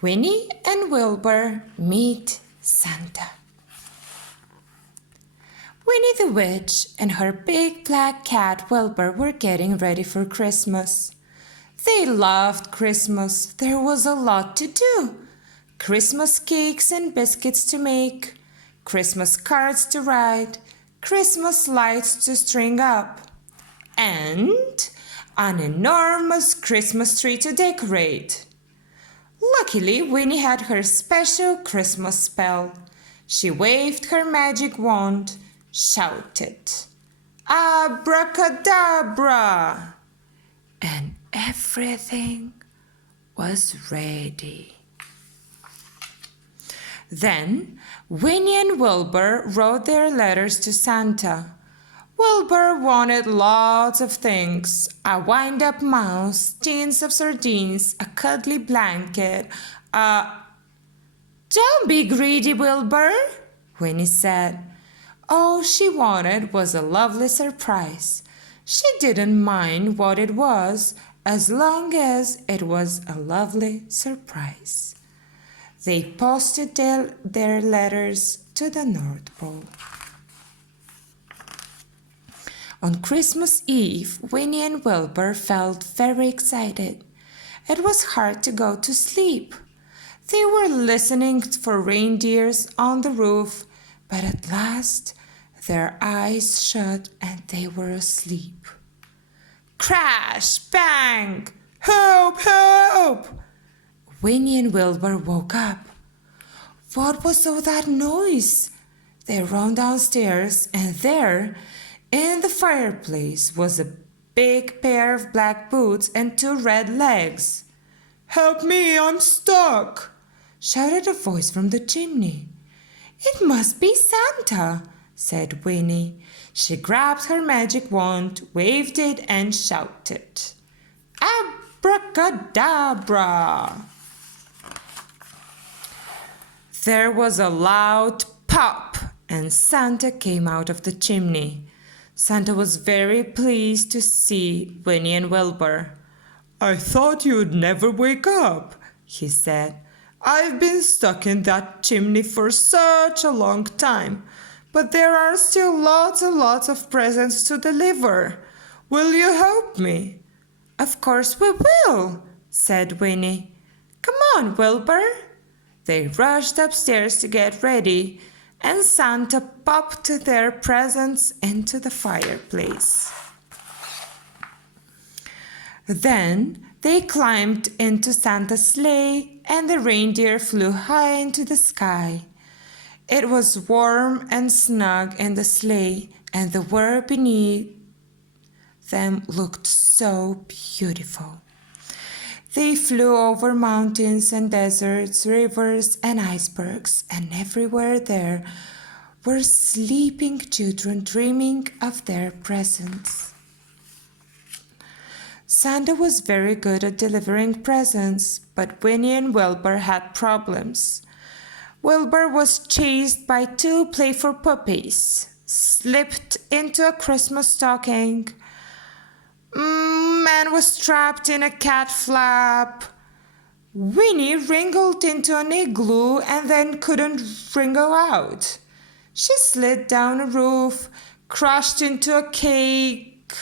Winnie and Wilbur meet Santa. Winnie the Witch and her big black cat Wilbur were getting ready for Christmas. They loved Christmas. There was a lot to do. Christmas cakes and biscuits to make, Christmas cards to write, Christmas lights to string up, and an enormous Christmas tree to decorate. Luckily, Winnie had her special Christmas spell. She waved her magic wand, shouted, "Abracadabra!" and everything was ready. Then Winnie and Wilbur wrote their letters to Santa. Wilbur wanted lots of things: a wind-up mouse, tins of sardines, a cuddly blanket, "Don't be greedy, Wilbur," Winnie said. All she wanted was a lovely surprise. She didn't mind what it was as long as it was a lovely surprise. They posted their letters to the North Pole. On Christmas Eve, Winnie and Wilbur felt very excited. It was hard to go to sleep. They were listening for reindeers on the roof, but at last their eyes shut and they were asleep. Crash! Bang! Help! Help! Winnie and Wilbur woke up. What was all that noise? They ran downstairs, and there, in the fireplace, was a big pair of black boots and 2 red legs. "Help me, I'm stuck!" shouted a voice from the chimney. "It must be Santa," said Winnie. She grabbed her magic wand, waved it, and shouted, "Abracadabra!" There was a loud pop, and Santa came out of the chimney. Santa was very pleased to see Winnie and Wilbur. "I thought you'd never wake up," he said. "I've been stuck in that chimney for such a long time, but there are still lots and lots of presents to deliver. Will you help me?" "Of course we will," said Winnie. "Come on, Wilbur." They rushed upstairs to get ready, and Santa popped their presents into the fireplace. Then they climbed into Santa's sleigh, and the reindeer flew high into the sky. It was warm and snug in the sleigh, and the world beneath them looked so beautiful. They flew over mountains and deserts, rivers and icebergs, and everywhere there were sleeping children dreaming of their presents. Santa was very good at delivering presents, but Winnie and Wilbur had problems. Wilbur was chased by 2 playful puppies, slipped into a Christmas stocking. Man was trapped in a cat flap. Winnie wriggled into an igloo and then couldn't wriggle out. She slid down a roof, crashed into a cake,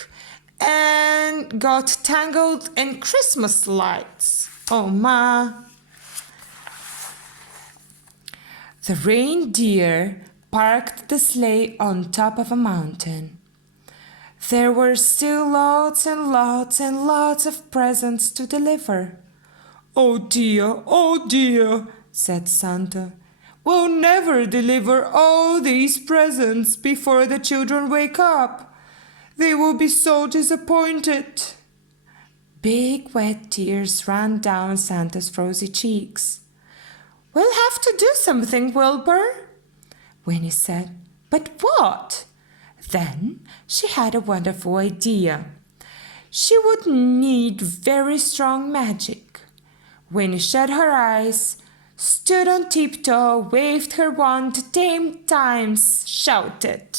and got tangled in Christmas lights. Oh, ma. The reindeer parked the sleigh on top of a mountain. There were still lots and lots and lots of presents to deliver. "Oh dear," said Santa. "We'll never deliver all these presents before the children wake up. They will be so disappointed." Big wet tears ran down Santa's rosy cheeks. "We'll have to do something, Wilbur," Winnie said. "But what?" Then she had a wonderful idea. She would need very strong magic. Winnie shut her eyes, stood on tiptoe, waved her wand 10 times, shouted,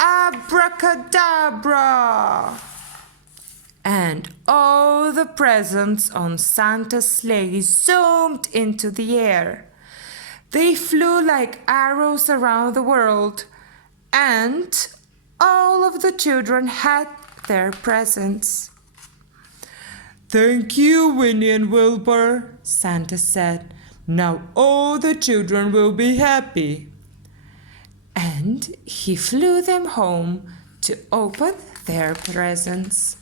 "Abracadabra!" and all the presents on Santa's sleigh zoomed into the air. They flew like arrows around the world, and all of the children had their presents. "Thank you, Winnie and Wilbur," Santa said. "Now all the children will be happy." And he flew them home to open their presents.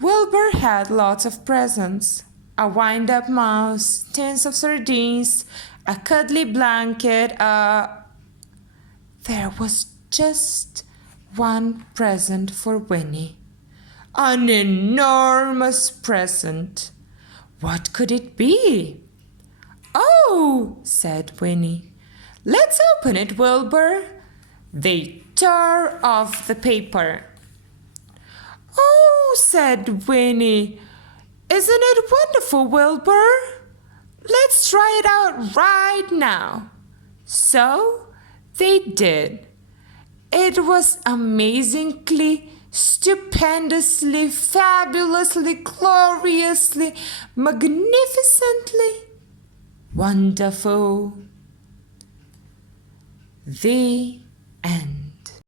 Wilbur had lots of presents: a wind-up mouse, tins of sardines, a cuddly blanket, There was just one present for Winnie. An enormous present. What could it be? "Oh," said Winnie. "Let's open it, Wilbur." They tore off the paper. "Oh," said Winnie, "isn't it wonderful, Wilbur? Let's try it out right now." So they did. It was amazingly, stupendously, fabulously, gloriously, magnificently wonderful. The end.